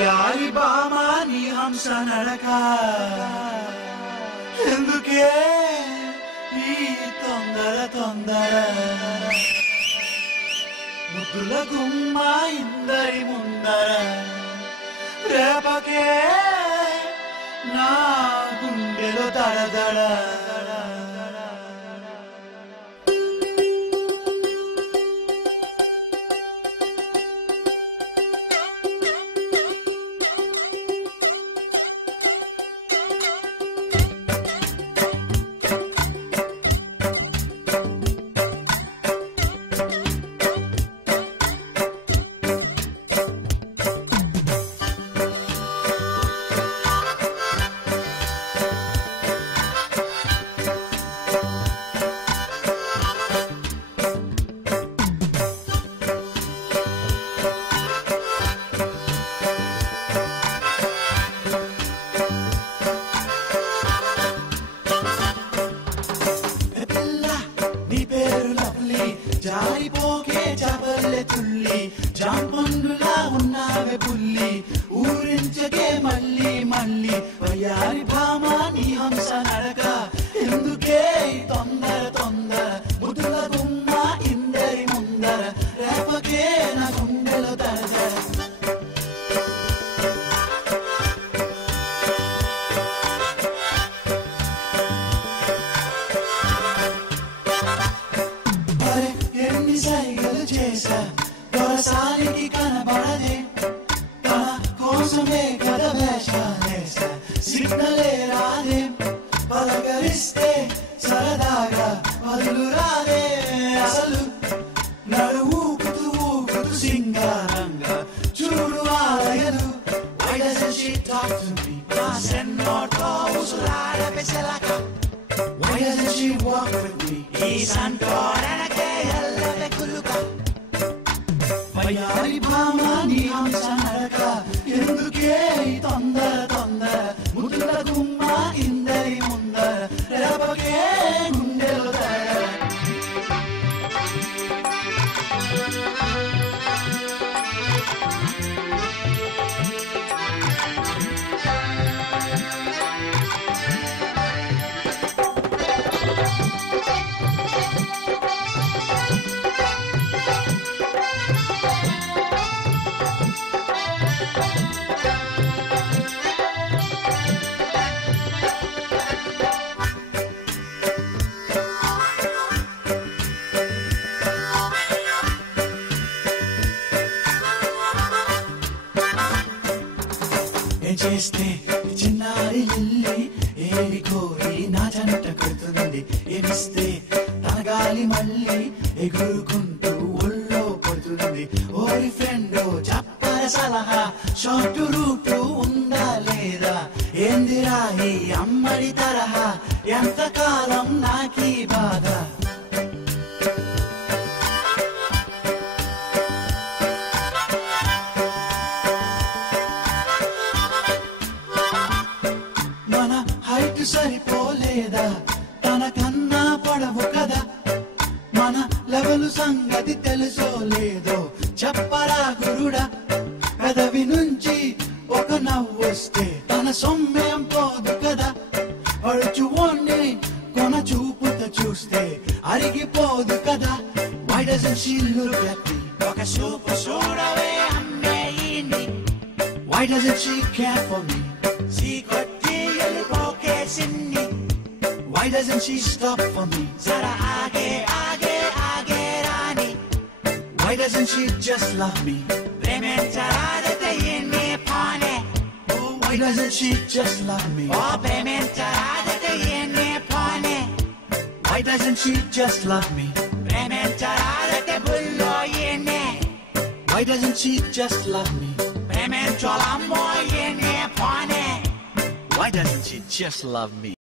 వయ్యారి బామా నీ హంస నడక ఎందుకే ఈ తొందర ముద్దుల గుమ్మ ఇందరి ముందర రేపకే నా గుండెలో దడదడ జారిపోకే చబల్లె తుల్లి జాంపండులా ఉన్నావే పుల్లి ఊరించకే మళ్ళీ మళ్ళీ వయ్యారి భామా నీ హంస నడక ఎందుకే తొందర ముద్దుల గుమ్మ ఇందరి ముందర రేపకే నా గుండెలో దడదడ సైగలు చేశా దొరసానికి కనబడదే తన కోసమే కథ వేషాలేసా సిగ్నలే రాదే పలకరిస్తే సరదాగా వదులు రాదే అసలు ఊకుతూ సింగారంగా చూడు ఆలయలు Why doesn't she talk to me? Sennoto usurare selaka Why doesn't she walk with me? ఈ సంటోరనకే వయ్యారి భామా నీ హంస నడక ఎందుకే తొందర ముద్దుల గుమ్మ ఇందరి ముందర రేపకే గుండెలో చేస్తే చిన్నారి లిల్లి ఏవి కోరి నా జంట కడుతుంది ఏమిస్తే తనగాలి మళ్ళీ ఎగురుకుంటూ ఒళ్ళో పడుతుంది ఓరి ఫ్రెండ్ చెప్పర సలహా షార్ట్ రూట్ ఉందా లేదా ఏందిరా ఈ అమ్మడి తరహా ఎంతకాలం నాకీ బాధ సరిపోలేదా తనకన్నా పొడవు కదా మన లెవెలు సంగతి తెలుసో లేదో చెప్పరా గురుడా పెదవి నుంచి ఒక నవ్వొస్తే తన సొమ్మేం పోదు కదా పడుచువోన్ని కొన చూపుతో చూస్తే అరిగిపోదు కదా Why doesn't she look at me? ఒక చూపు చూడవే అమ్మేయింది Why doesn't she care for me? Why doesn't she stop for me? Zara aage rani. Why doesn't she just love me? Prementarade yenne pane. Oh, why doesn't she just love me? Oh, prementarade yenne pane. Why doesn't she just love me? Prementarade bullo yenne. Why doesn't she just love me? Prementolammo yenne pane. Why doesn't she just love me?